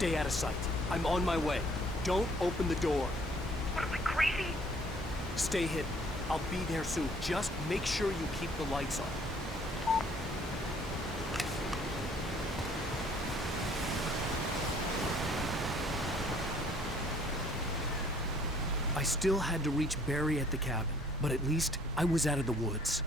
Stay out of sight. I'm on my way. Don't open the door. What am I, crazy? Stay hidden. I'll be there soon. Just make sure you keep the lights on. I still had to reach Barry at the cabin, but at least I was out of the woods.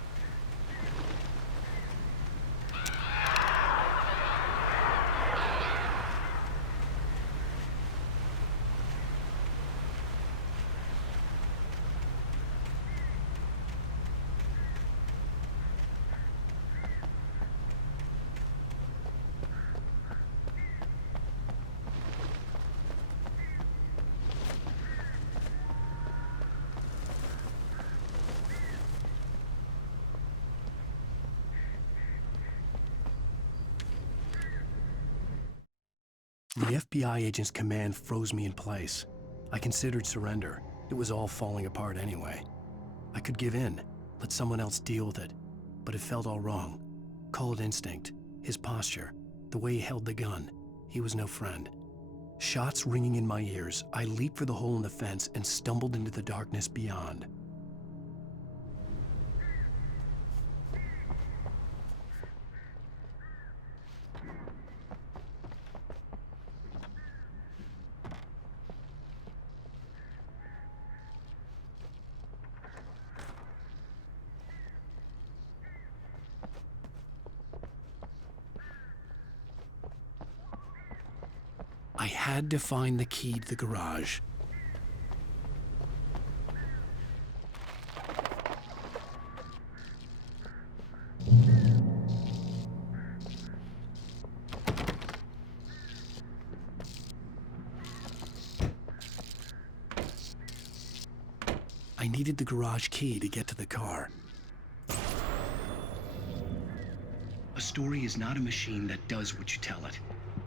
The FBI agent's command froze me in place. I considered surrender. It was all falling apart anyway. I could give in, let someone else deal with it, but it felt all wrong. Call it instinct, his posture, the way he held the gun. He was no friend. Shots ringing in my ears, I leaped for the hole in the fence and stumbled into the darkness beyond. I had to find the key to the garage. I needed the garage key to get to the car. A story is not a machine that does what you tell it.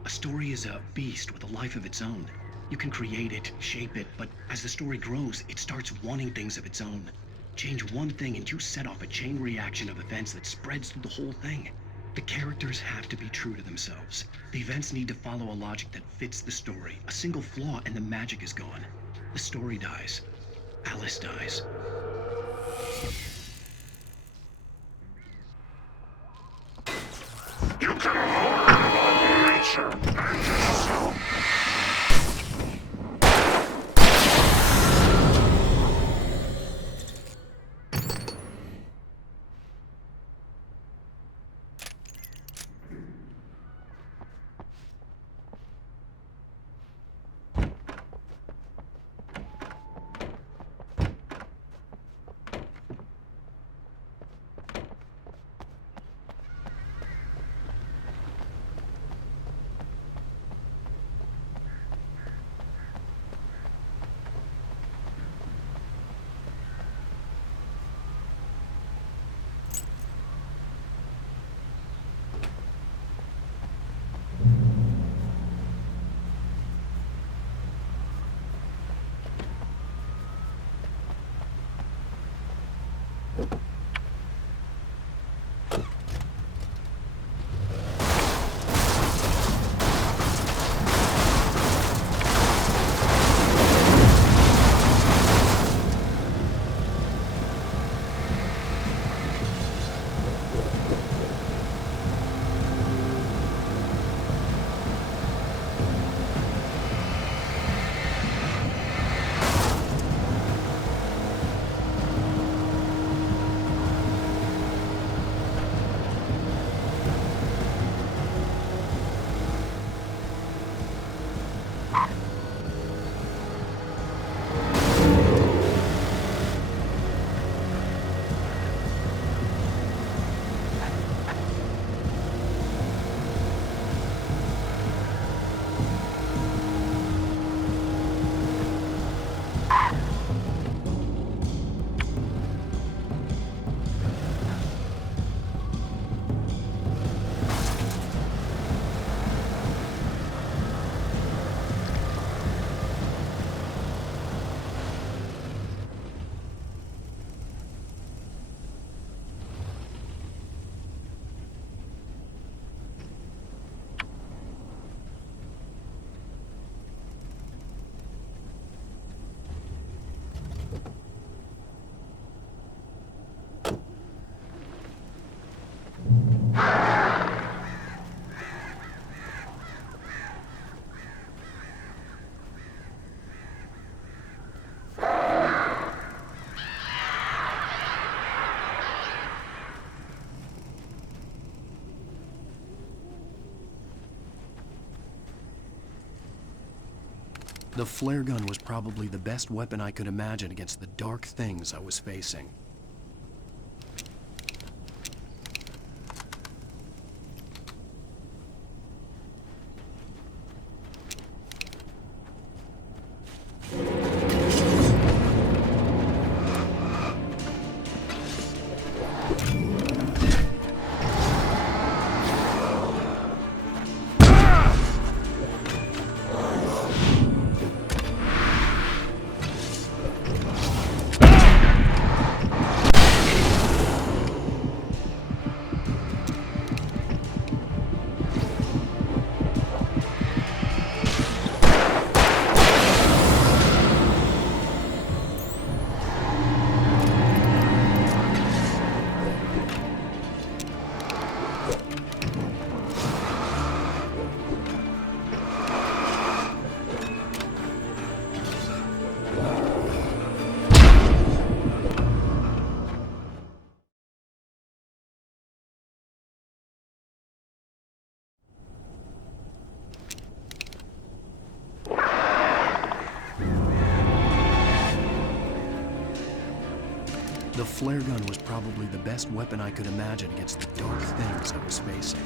A story is a beast with a life of its own. You can create it, shape it, but as the story grows, it starts wanting things of its own. Change one thing and you set off a chain reaction of events that spreads through the whole thing. The characters have to be true to themselves. The events need to follow a logic that fits the story. A single flaw and the magic is gone. The story dies. Alice dies. You can avoid nature and yourself. The flare gun was probably the best weapon I could imagine against the dark things I was facing. The flare gun was probably the best weapon I could imagine against the dark things I was facing.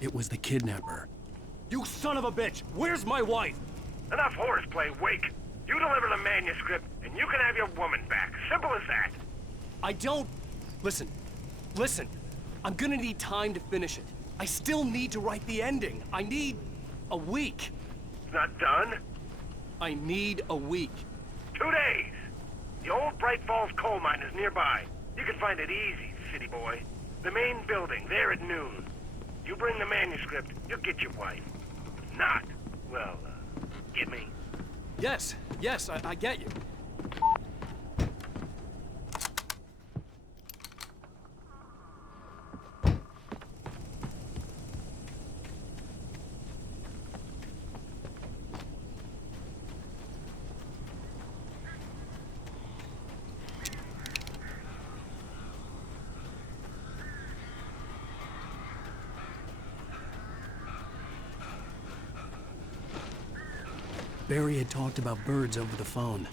It was the kidnapper. You son of a bitch! Where's my wife? Enough horseplay, Wake. You deliver the manuscript, and you can have your woman back. Simple as that. I don't... Listen. I'm gonna need time to finish it. I still need to write the ending. I need... a week. It's not done. I need a week. 2 days. The old Bright Falls coal mine is nearby. You can find it easy, city boy. The main building, there at noon. You bring the manuscript, you'll get your wife. If not, well, get me. Yes, I get you. Barry had talked about birds over the phone.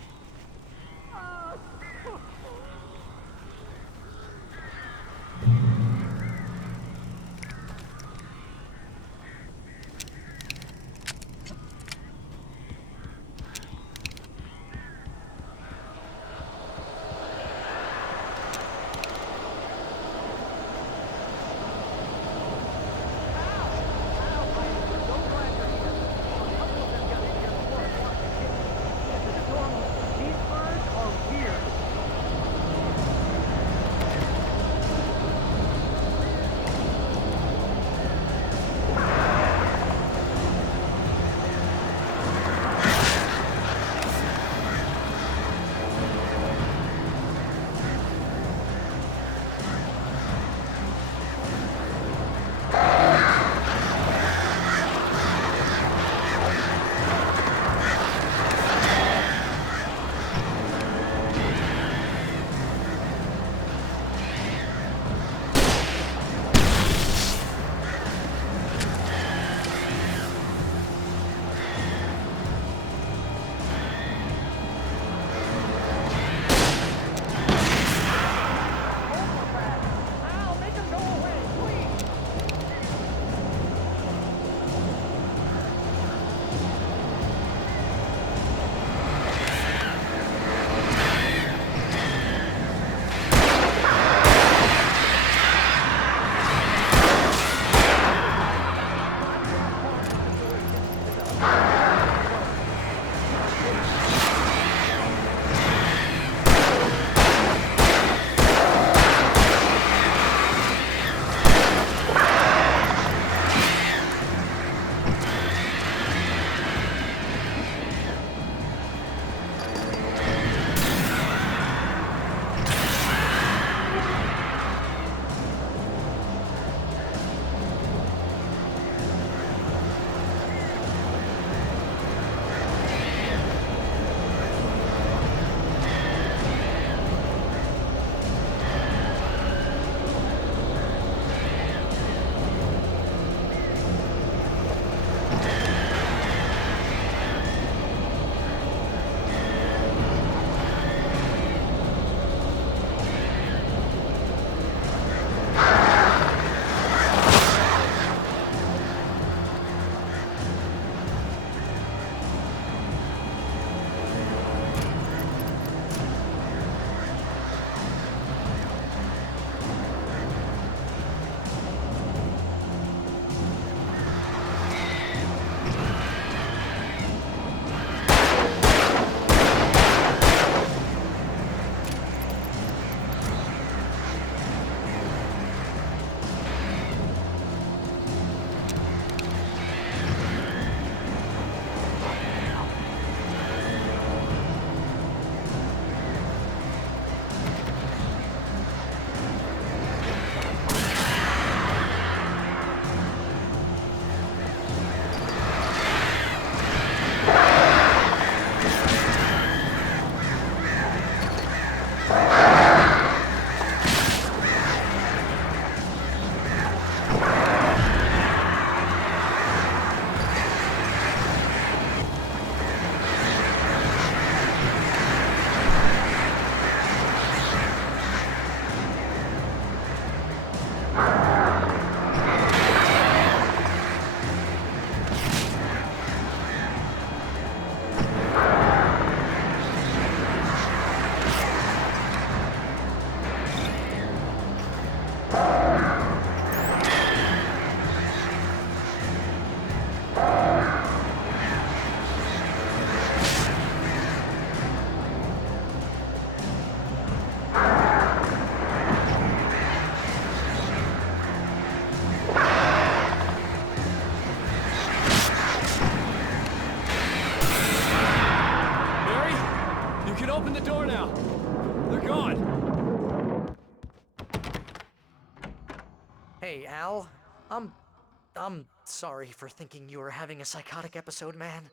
Hey, Al. I'm sorry for thinking you were having a psychotic episode, man.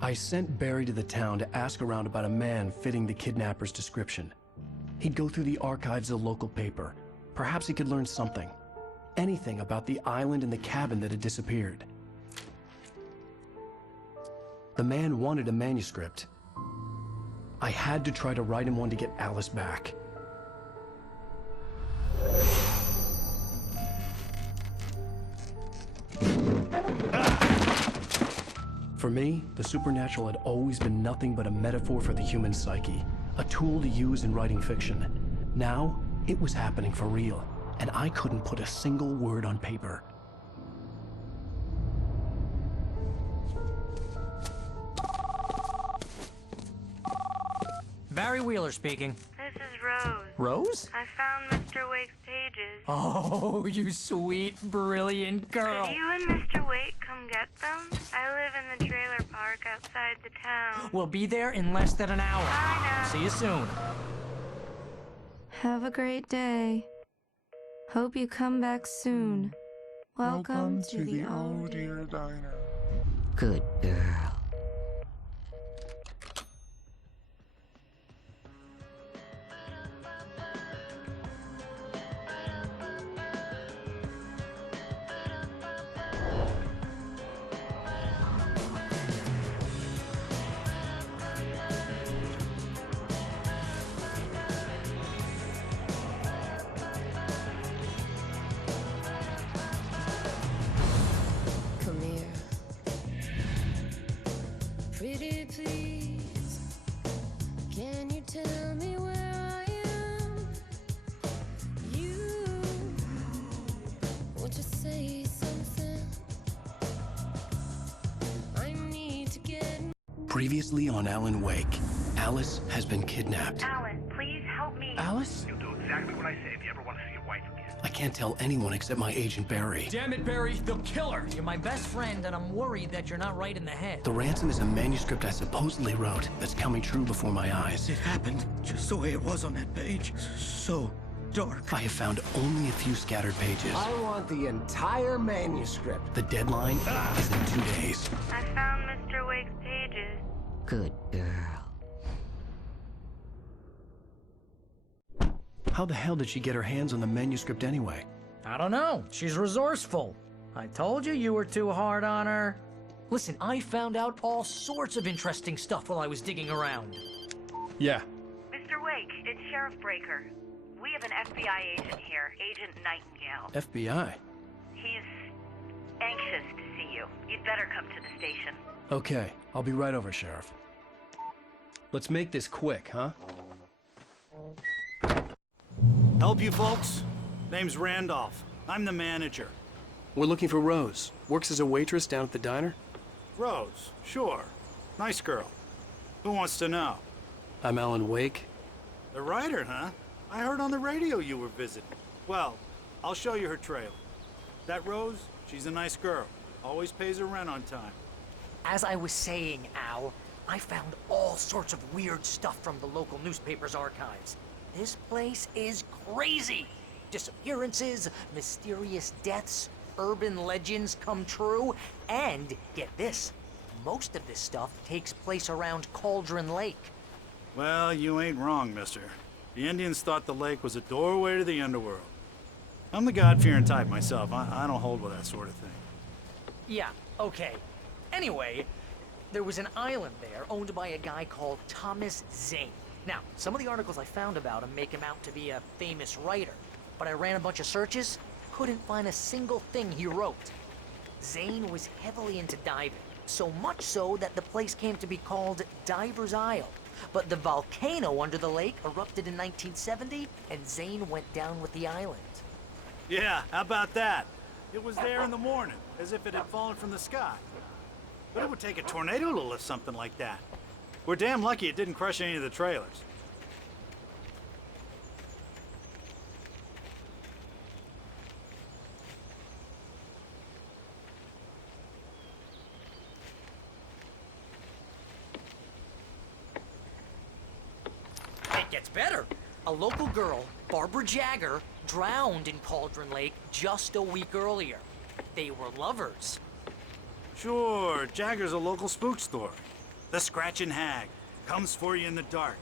I sent Barry to the town to ask around about a man fitting the kidnapper's description. He'd go through the archives of the local paper. Perhaps he could learn something. Anything about the island and the cabin that had disappeared. The man wanted a manuscript. I had to try to write him one to get Alice back. For me, the supernatural had always been nothing but a metaphor for the human psyche, a tool to use in writing fiction. Now, it was happening for real, and I couldn't put a single word on paper. Barry Wheeler speaking. This is Rose. Rose? I found Mr. Wake's pages. Oh, you sweet, brilliant girl. Could you and Mr. Wake come get them? I live in the trailer park outside the town. We'll be there in less than an hour. I know. See you soon. Have a great day. Hope you come back soon. Welcome to the Oh Dear Diner. Good girl. Come here. Pretty please. Can you tell me where I am? You won't you say something? I need to get Previously on Alan Wake, Alice has been kidnapped. Alan, please help me. Alice? You'll do exactly what I say if you ever want to see your wife again. I can't tell anyone except my agent Barry. Damn it, Barry, they'll kill her. You're my best friend, and I'm worried that you're not right in the head. The ransom is a manuscript I supposedly wrote that's coming true before my eyes. It happened just the way it was on that page. So dark. I have found only a few scattered pages. I want the entire manuscript. The deadline is in 2 days. I found Mr. Wake's pages. Good girl. How the hell did she get her hands on the manuscript anyway? I don't know. She's resourceful. I told you you were too hard on her. Listen, I found out all sorts of interesting stuff while I was digging around. Yeah. Mr. Wake, it's Sheriff Breaker. We have an FBI agent here, Agent Nightingale. FBI? He's anxious to see you. You'd better come to the station. Okay, I'll be right over, Sheriff. Let's make this quick, huh? Help you folks? Name's Randolph. I'm the manager. We're looking for Rose. Works as a waitress down at the diner. Rose, sure. Nice girl. Who wants to know? I'm Alan Wake. The writer, huh? I heard on the radio you were visiting. Well, I'll show you her trailer. That Rose, she's a nice girl. Always pays her rent on time. As I was saying, Al, I found all sorts of weird stuff from the local newspaper's archives. This place is crazy. Disappearances, mysterious deaths, urban legends come true, and get this, most of this stuff takes place around Cauldron Lake. Well, you ain't wrong, mister. The Indians thought the lake was a doorway to the underworld. I'm the God-fearing type myself. I don't hold with that sort of thing. Yeah, okay. Anyway, there was an island there owned by a guy called Thomas Zane. Now, some of the articles I found about him make him out to be a famous writer, but I ran a bunch of searches, couldn't find a single thing he wrote. Zane was heavily into diving, so much so that the place came to be called Diver's Isle. But the volcano under the lake erupted in 1970, and Zane went down with the island. Yeah, how about that? It was there in the morning, as if it had fallen from the sky. But it would take a tornado to lift something like that. We're damn lucky it didn't crush any of the trailers. It gets better. A local girl Barbara Jagger drowned in Cauldron Lake just a week earlier. They were lovers. Sure, Jagger's a local spook story. The Scratching Hag comes for you in the dark.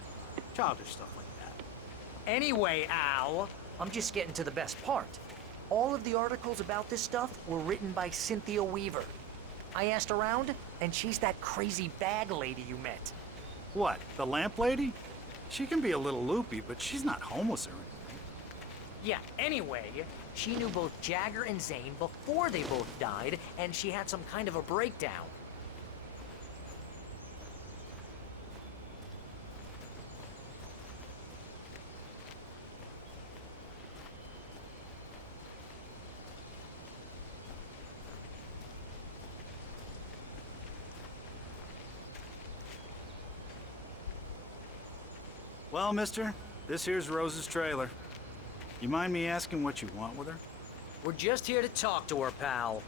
Childish stuff like that. Anyway, Al, I'm just getting to the best part. All of the articles about this stuff were written by Cynthia Weaver. I asked around, and she's that crazy bag lady you met. What, the lamp lady? She can be a little loopy, but she's not homeless or anything. Yeah, anyway, she knew both Jagger and Zane before they both died, and she had some kind of a breakdown. Well, mister, this here's Rose's trailer. You mind me asking what you want with her? We're just here to talk to her, pal.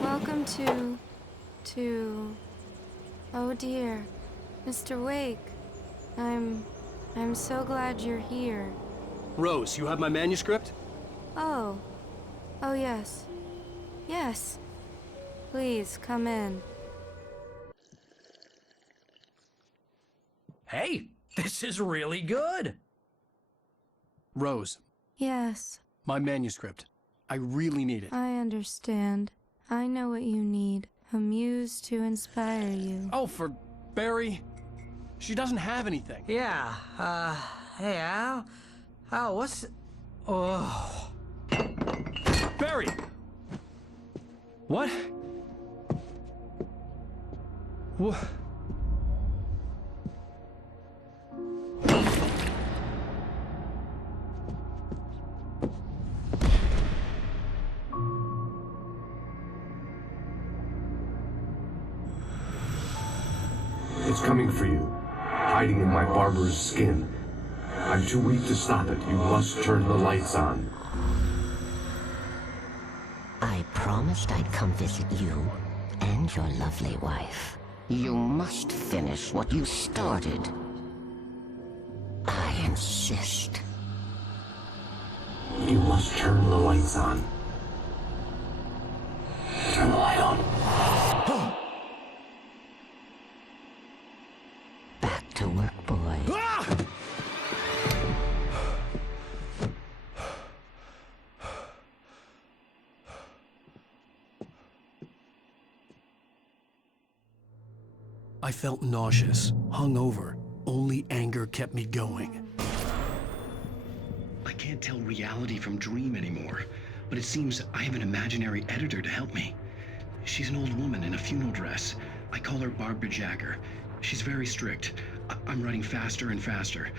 Welcome to... Oh dear, Mr. Wake. I'm so glad you're here. Rose, you have my manuscript? Oh. Oh yes. Yes. Please, come in. Hey, this is really good. Rose, Yes, my manuscript. I really need it. I understand. I know what you need. A muse to inspire you. Oh, for Barry. She doesn't have anything. Yeah, hey, Al? Al, what's... Oh... Barry! What? What? It's coming for you, hiding in my barber's skin. I'm too weak to stop it. You must turn the lights on. I promised I'd come visit you and your lovely wife. You must finish what you started. I insist. You must turn the lights on. Turn the light on. Back to work, boy. I felt nauseous, hungover. Only anger kept me going. I can't tell reality from dream anymore, but it seems I have an imaginary editor to help me. She's an old woman in a funeral dress. I call her Barbara Jagger. She's very strict. I'm writing faster and faster.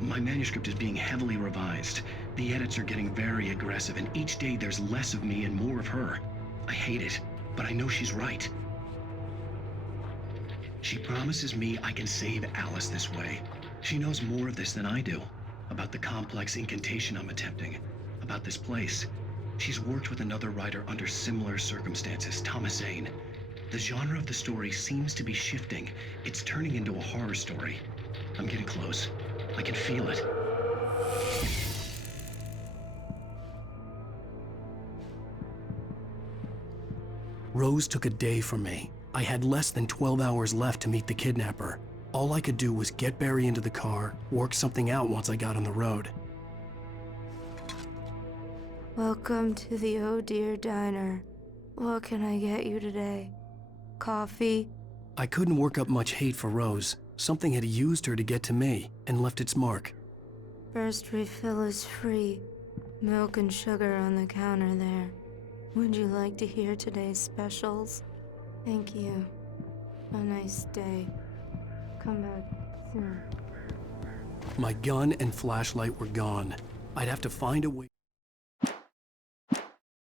My manuscript is being heavily revised. The edits are getting very aggressive, and each day there's less of me and more of her. I hate it, but I know she's right. She promises me I can save Alice this way. She knows more of this than I do. About the complex incantation I'm attempting. About this place. She's worked with another writer under similar circumstances, Thomas Zane. The genre of the story seems to be shifting. It's turning into a horror story. I'm getting close. I can feel it. Rose took a day from me. I had less than 12 hours left to meet the kidnapper. All I could do was get Barry into the car, work something out once I got on the road. Welcome to the Oh Dear Diner. What can I get you today? Coffee? I couldn't work up much hate for Rose. Something had used her to get to me and left its mark. First refill is free. Milk and sugar on the counter there. Would you like to hear today's specials? Thank you. A nice day. Come back soon. My gun and flashlight were gone. I'd have to find a way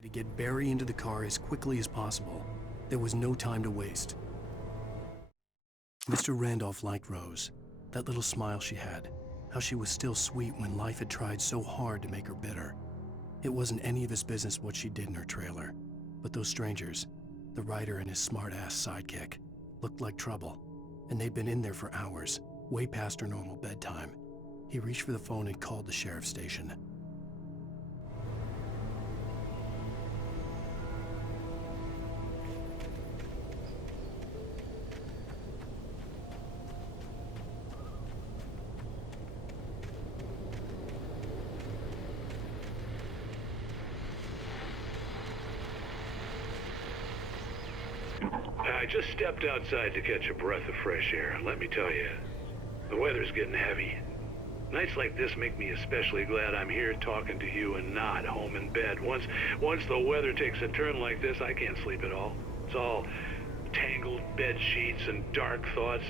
to get Barry into the car as quickly as possible. There was no time to waste. Mr. Randolph liked Rose. That little smile she had. How she was still sweet when life had tried so hard to make her bitter. It wasn't any of his business what she did in her trailer. But those strangers, the writer and his smart-ass sidekick, looked like trouble. And they'd been in there for hours, way past her normal bedtime. He reached for the phone and called the sheriff's station. I just stepped outside to catch a breath of fresh air. Let me tell you, the weather's getting heavy. Nights like this make me especially glad I'm here talking to you and not home in bed. Once the weather takes a turn like this, I can't sleep at all. It's all tangled bed sheets and dark thoughts,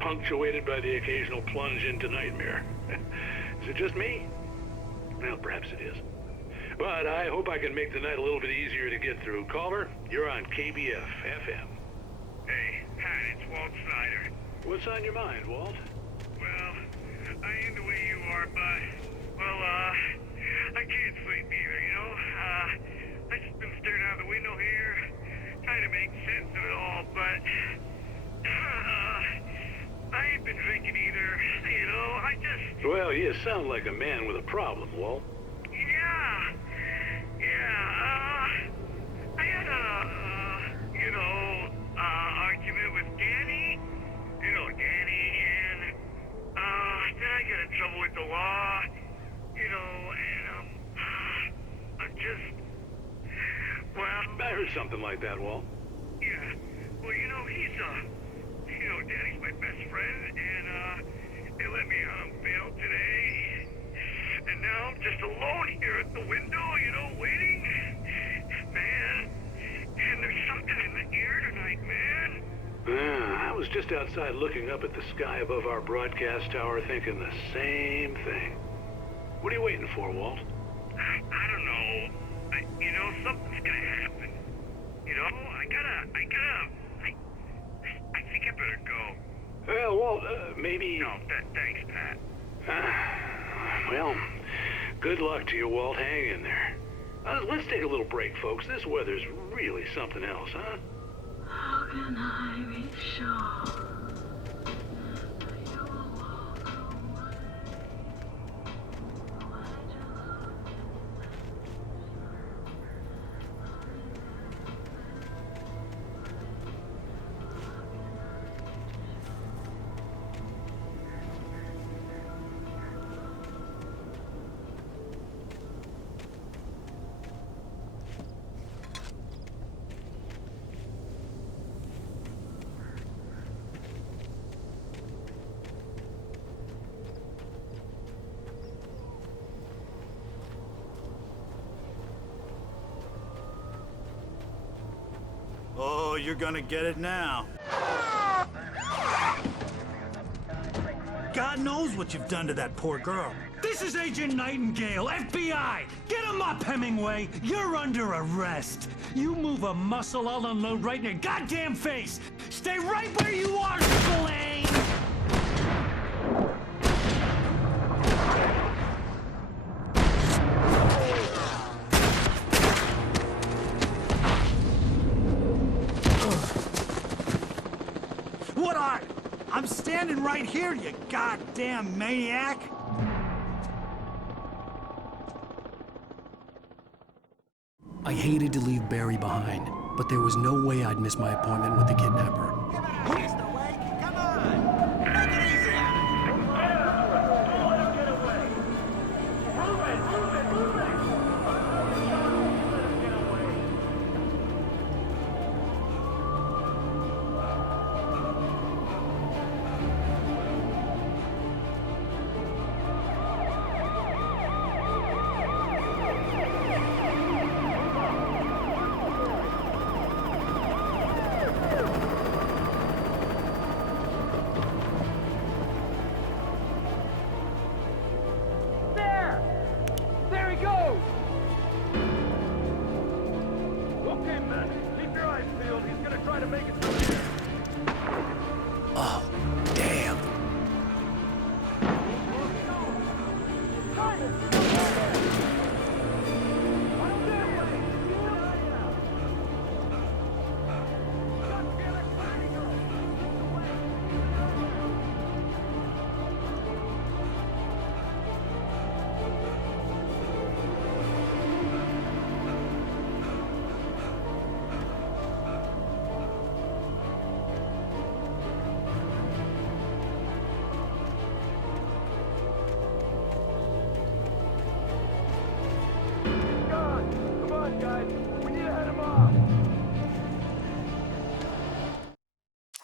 punctuated by the occasional plunge into nightmare. Is it just me? Well, perhaps it is. But I hope I can make the night a little bit easier to get through. Caller, you're on KBF FM. Hey, Pat, it's Walt Snyder. What's on your mind, Walt? Well, I ain't the way you are, but, well, I can't sleep either, you know? I just been staring out the window here, trying to make sense of it all, but, I ain't been drinking either, you know? I just... Well, you sound like a man with a problem, Walt. I had argument with Danny, and, then I got in trouble with the law, and, I'm just, well... I heard something like that, Walt. Yeah, well, Danny's my best friend, and, they let me on bail today, and now I'm just alone here at the window, waiting. Man, and there's something in the air tonight, man. I was just outside looking up at the sky above our broadcast tower thinking the same thing. What are you waiting for, Walt? I don't know. Something's gonna happen. I think I better go. Well, Walt, maybe... No, thanks, Pat. Well, good luck to you, Walt. Hang in there. Let's take a little break, folks. This weather's really something else, huh? How can I be sure? Oh, you're gonna get it now. God knows what you've done to that poor girl. This is Agent Nightingale, FBI! Get him up, Hemingway! You're under arrest! You move a muscle, I'll unload right in your goddamn face! Stay right where you are, Spillane! What are? I'm standing right here, you goddamn maniac! I hated to leave Barry behind, but there was no way I'd miss my appointment with the kidnapper. There he goes! Okay, man. Keep your eyes peeled. He's gonna try to make it through here. Oh,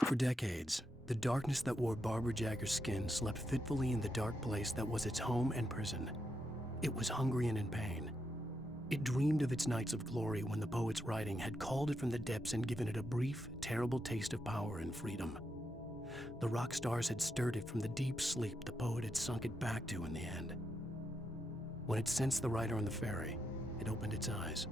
For decades, the darkness that wore Barbara Jagger's skin slept fitfully in the dark place that was its home and prison. It was hungry and in pain. It dreamed of its nights of glory when the poet's writing had called it from the depths and given it a brief, terrible taste of power and freedom. The rock stars had stirred it from the deep sleep the poet had sunk it back to in the end. When it sensed the writer on the ferry, it opened its eyes.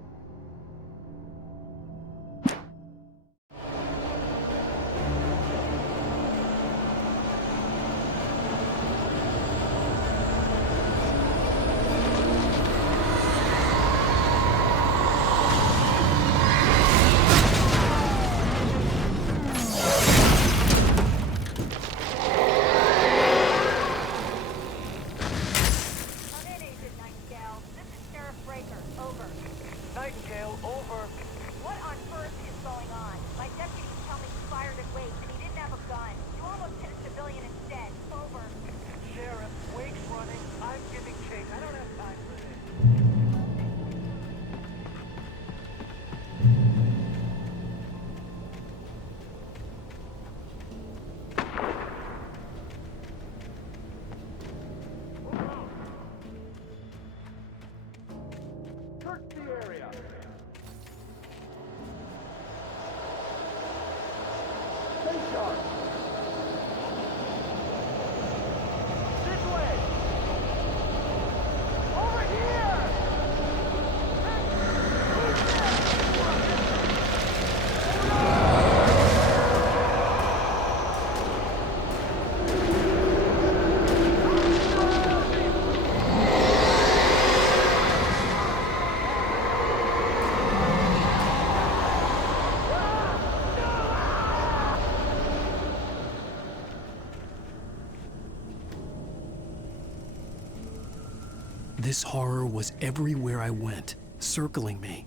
This horror was everywhere I went, circling me.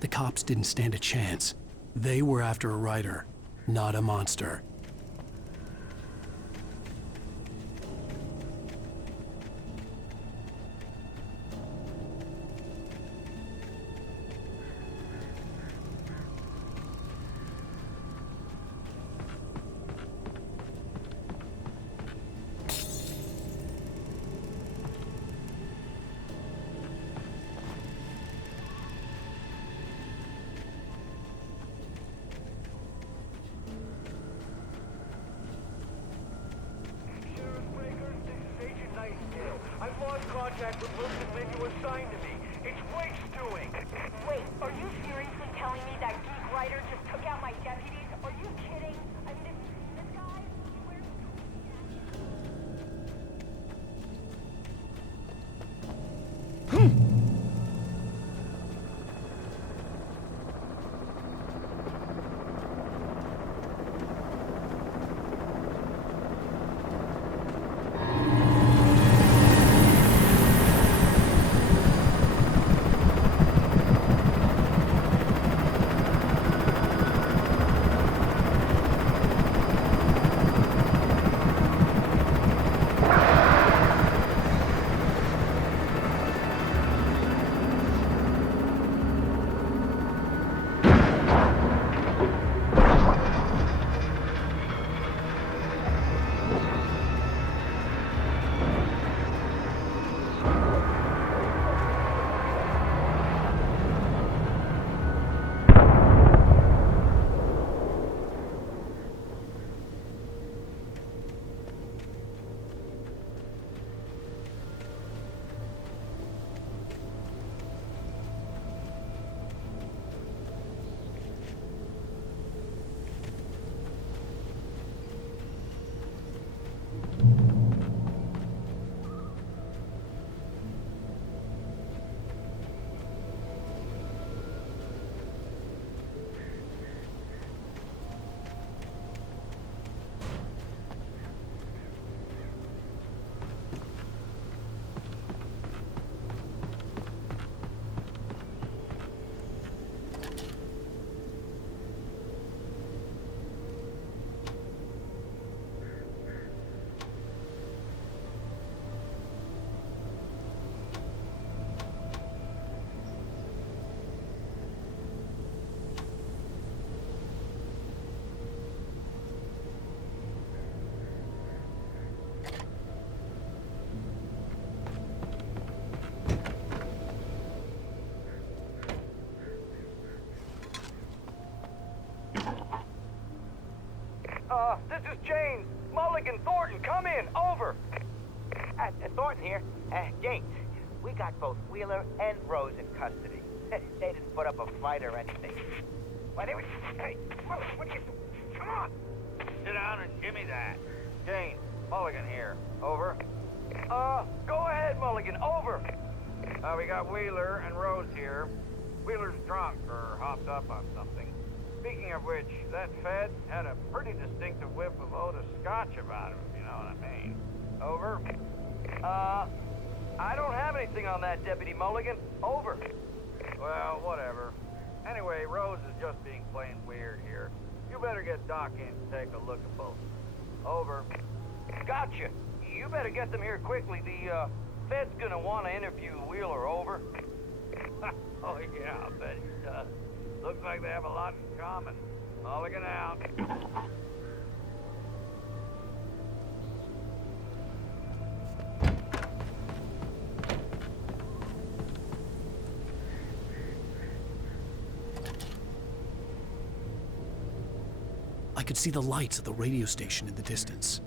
The cops didn't stand a chance. They were after a writer, not a monster. I've lost contact with Wilson men you assigned to me. It's Wake's doing. Wait, are you seriously telling me that geek writer just took out my deputies? Are you kidding? I mean, this guy, he wears... is James. Mulligan, Thornton, come in. Over. Thornton here. James, we got both Wheeler and Rose in custody. They didn't put up a fight or anything. Why, they were... Hey, Mulligan, what you... Come on! Sit down and give me that. James, Mulligan here. Over. Go ahead, Mulligan. Over. We got Wheeler and Rose here. Wheeler's drunk or hopped up on something. Speaking of which, that Fed had a pretty distinctive whiff of Otis Scotch about him, if you know what I mean. Over. I don't have anything on that, Deputy Mulligan. Over. Well, whatever. Anyway, Rose is just being plain weird here. You better get Doc in to take a look at both. Over. Gotcha. You better get them here quickly. The, Fed's gonna want to interview Wheeler. Over. Oh, yeah, I bet he does. Looks like they have a lot in common. Mulligan out. I could see the lights of the radio station in the distance.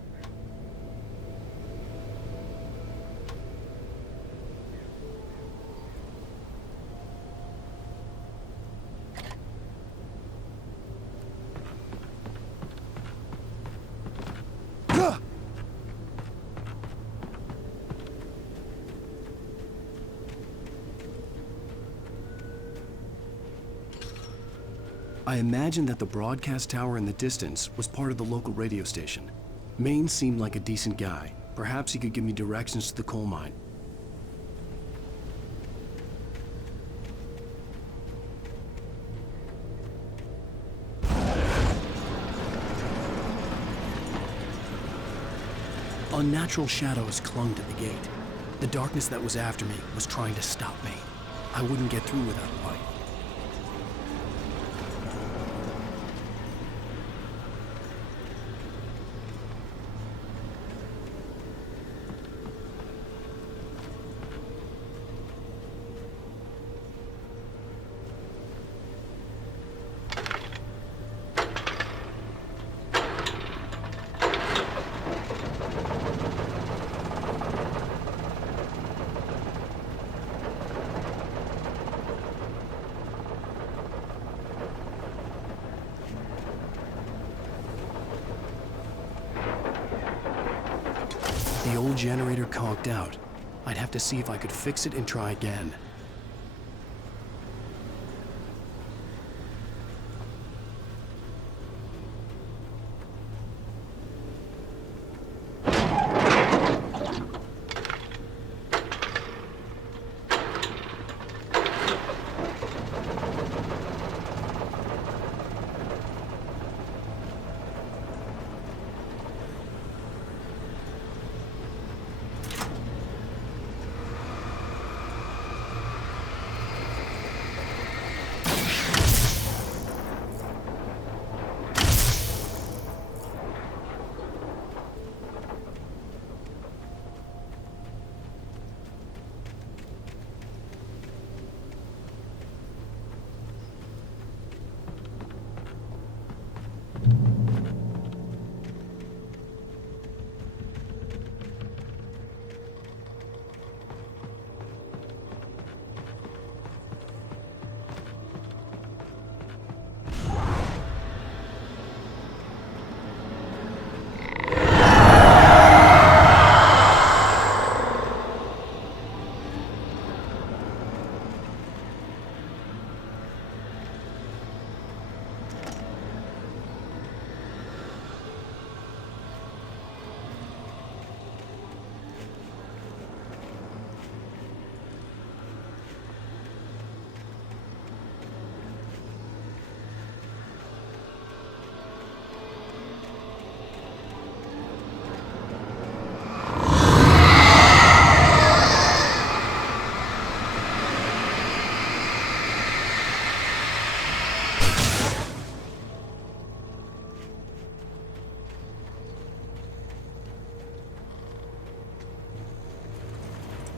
I imagined that the broadcast tower in the distance was part of the local radio station. Maine seemed like a decent guy. Perhaps he could give me directions to the coal mine. Unnatural shadows clung to the gate. The darkness that was after me was trying to stop me. I wouldn't get through without a light. The old generator conked out. I'd have to see if I could fix it and try again.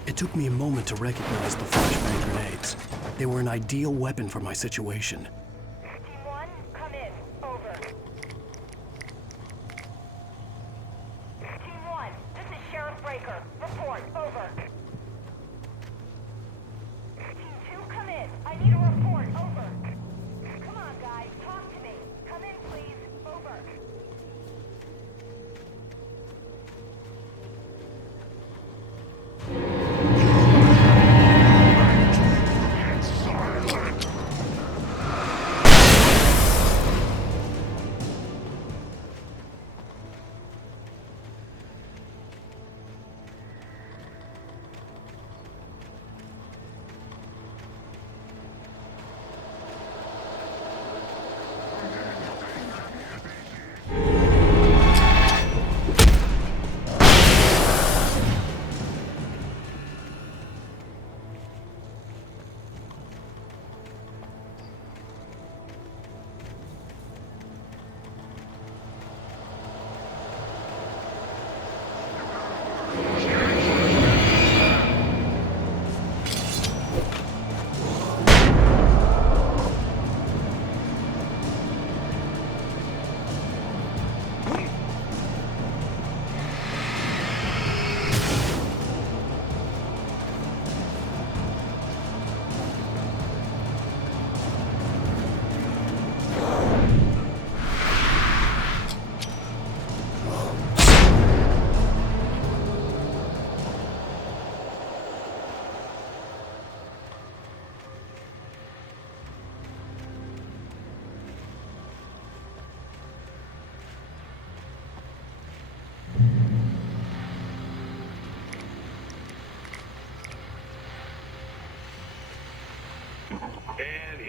It took me a moment to recognize the flashbang grenades. They were an ideal weapon for my situation. Team 1, come in. Over.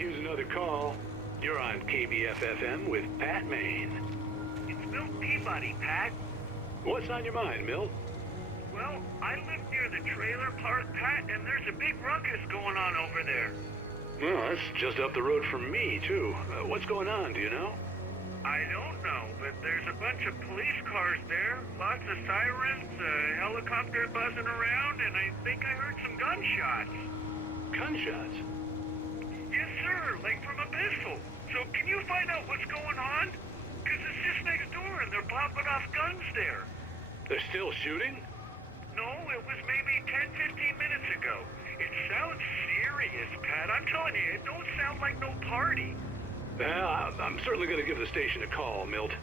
Here's another call. You're on KBFFM with Pat Maine. It's Milt Peabody, Pat. What's on your mind, Milt? Well, I live near the trailer park, Pat, and there's a big ruckus going on over there. Well, that's just up the road from me, too. What's going on, do you know? I don't know, but there's a bunch of police cars there, lots of sirens, a helicopter buzzing around, and I think I heard some gunshots. Gunshots? Yes, sir, like from a pistol. So can you find out what's going on? Because it's just next door and they're popping off guns there. They're still shooting? No, it was maybe 10, 15 minutes ago. It sounds serious, Pat. I'm telling you, it don't sound like no party. Well, I'm certainly going to give the station a call, Milt.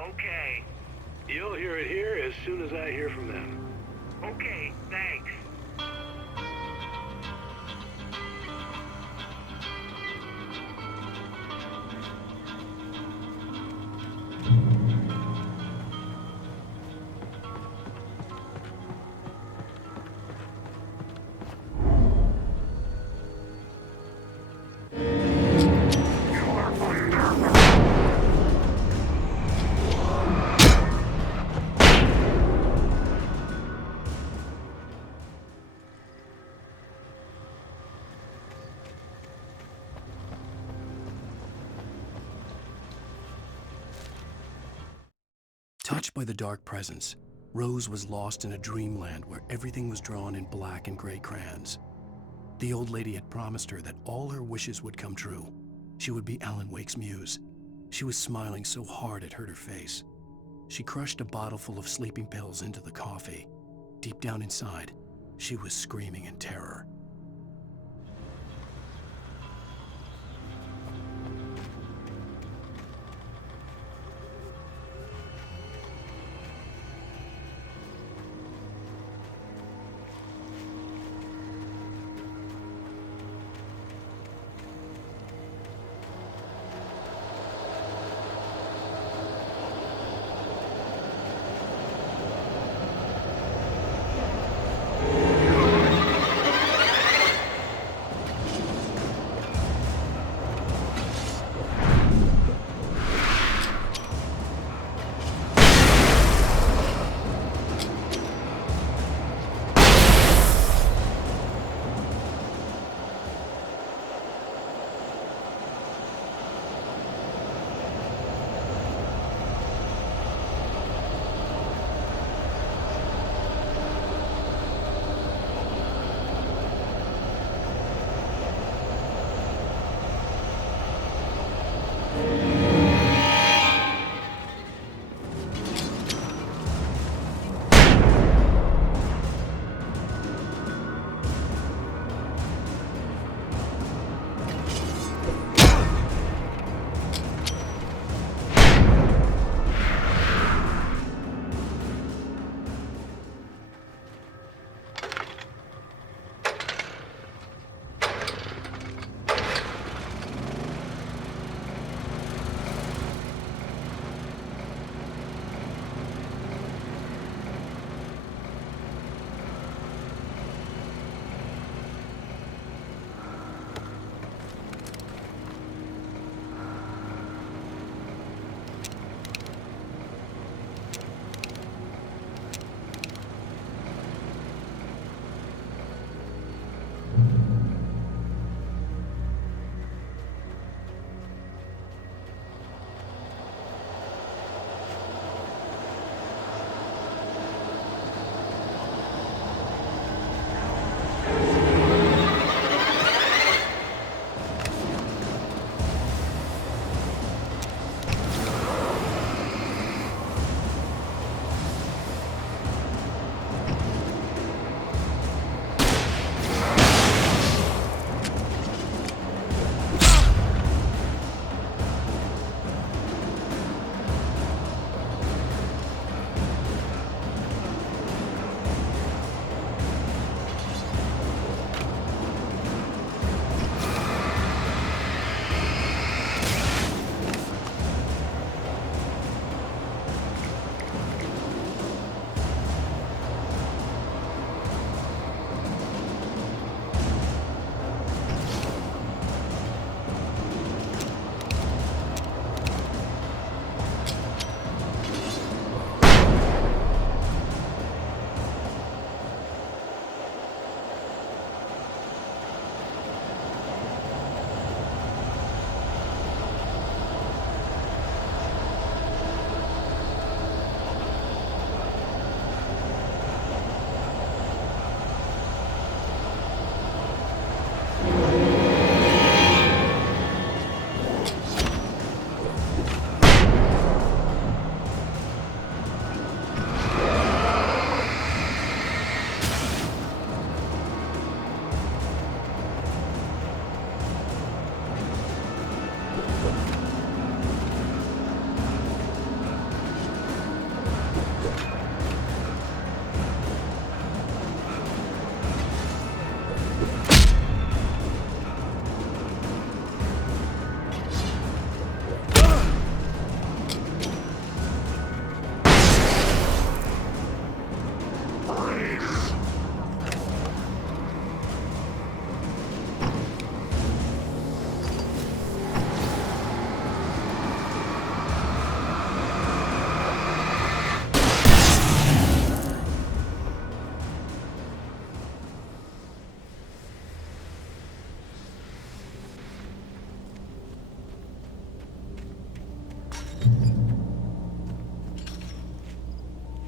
Okay. You'll hear it here as soon as I hear from them. Okay, thanks. Touched by the dark presence, Rose was lost in a dreamland where everything was drawn in black and gray crayons. The old lady had promised her that all her wishes would come true. She would be Alan Wake's muse. She was smiling so hard it hurt her face. She crushed a bottle full of sleeping pills into the coffee. Deep down inside, she was screaming in terror.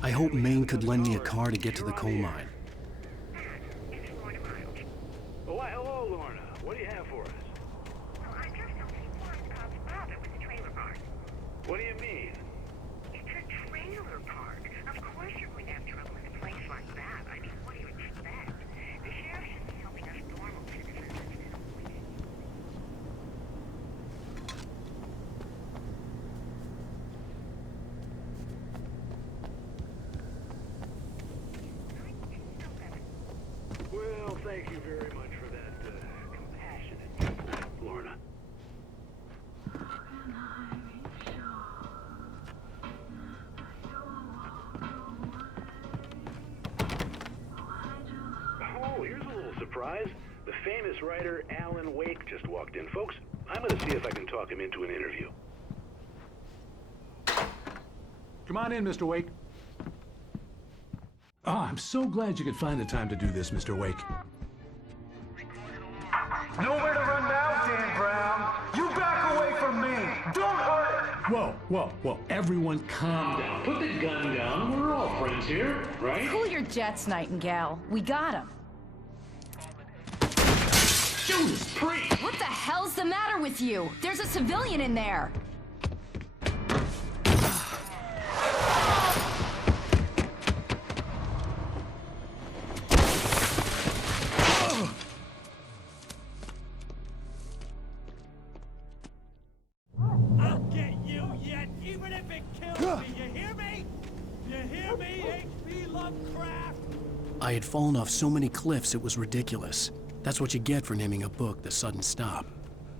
I hope Maine could lend me a car to get to the coal mine. Oh, why, hello, Lorna. What do you have for us? Well, I'm just helping Warren's cop's father with the trailer park. What do you mean? It's a trailer park. Of course you're going to have trouble in a place like that. I mean, what do you expect? The sheriff should be helping us normal citizens instead of waiting. Well, thank you very much for that compassionate Lorna. Oh, here's a little surprise. The famous writer Alan Wake just walked in. Folks, I'm going to see if I can talk him into an interview. Come on in, Mr. Wake. Oh, I'm so glad you could find the time to do this, Mr. Wake. Nowhere to run now, Dan Brown. You back away from me. Don't hurt. Whoa, whoa, whoa. Everyone calm down. Put the gun down. We're all friends here, right? Cool your jets, Nightingale. We got him. Judas Priest! What the hell's the matter with you? There's a civilian in there. I'll get you yet, even if it kills me. You hear me? You hear me, H.P. Lovecraft? I had fallen off so many cliffs it was ridiculous. That's what you get for naming a book The Sudden Stop.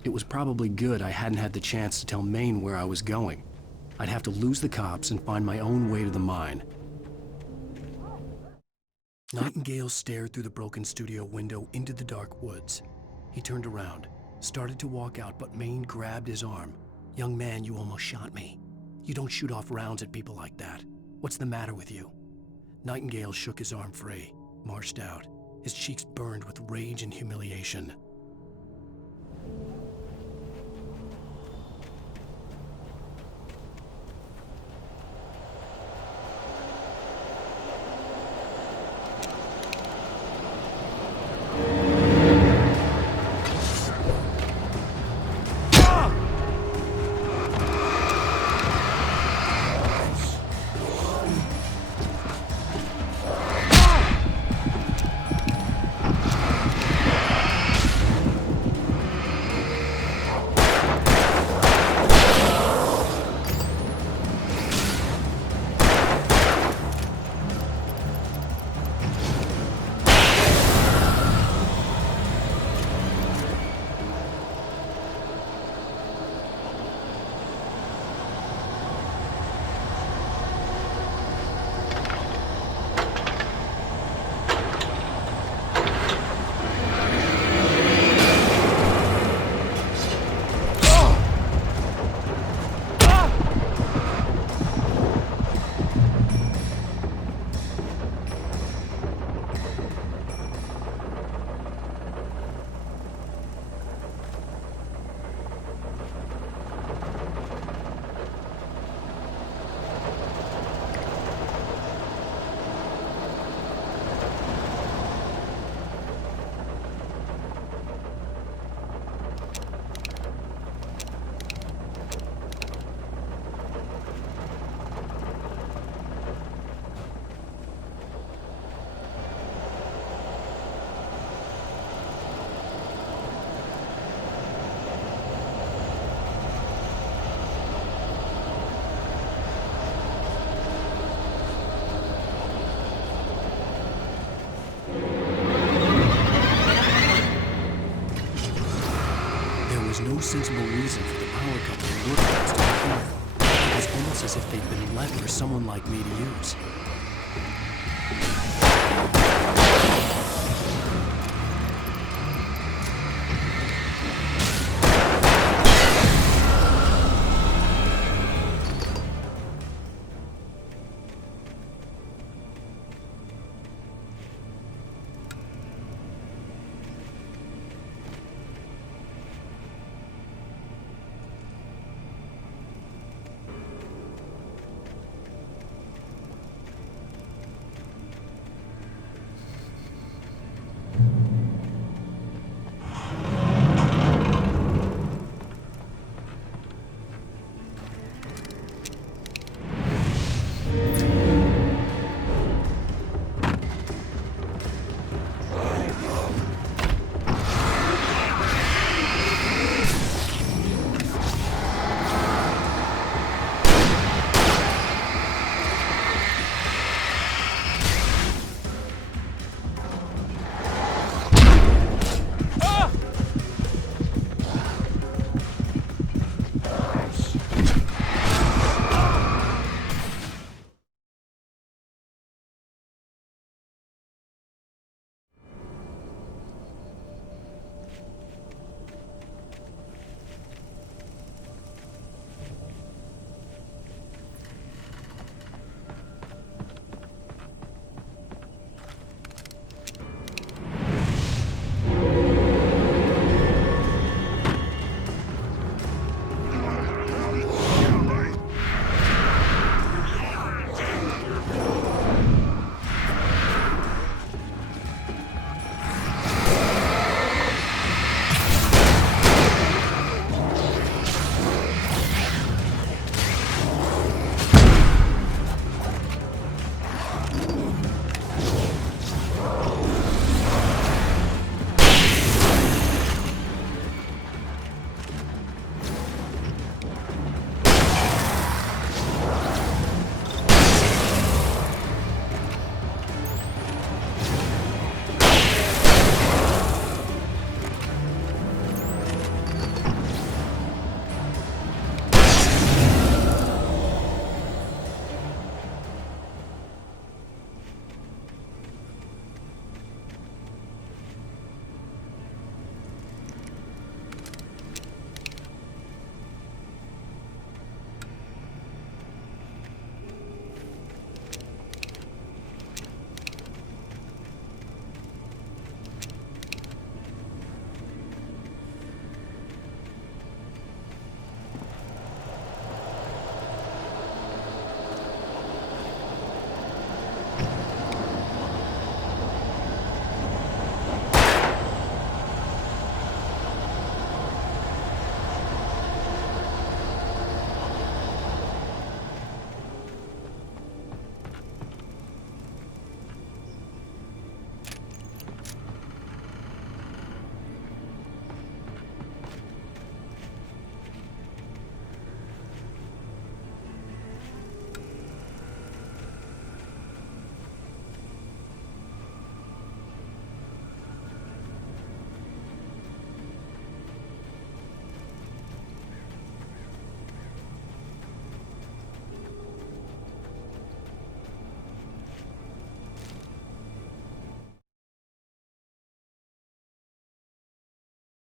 It was probably good I hadn't had the chance to tell Maine where I was going. I'd have to lose the cops and find my own way to the mine. Nightingale stared through the broken studio window into the dark woods. He turned around, started to walk out, but Maine grabbed his arm. "Young man, you almost shot me. You don't shoot off rounds at people like that. What's the matter with you?" Nightingale shook his arm free, marched out. His cheeks burned with rage and humiliation. No sensible reason for the power company workers to be here. It was almost as if they'd been left for someone like me to use.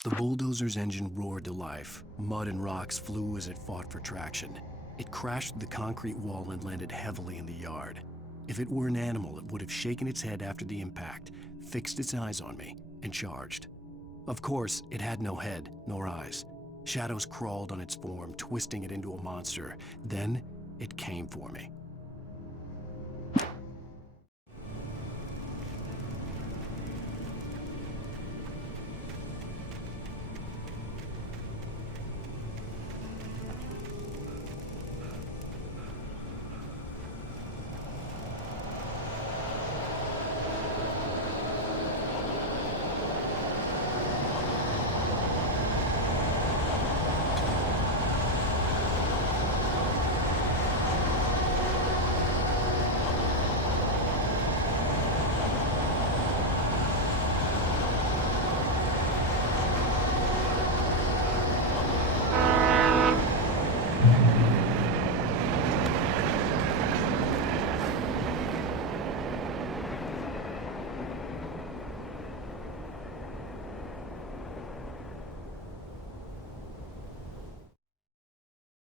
The bulldozer's engine roared to life. Mud and rocks flew as it fought for traction. It crashed through the concrete wall and landed heavily in the yard. If it were an animal, it would have shaken its head after the impact, fixed its eyes on me, and charged. Of course, it had no head, nor eyes. Shadows crawled on its form, twisting it into a monster. Then, it came for me.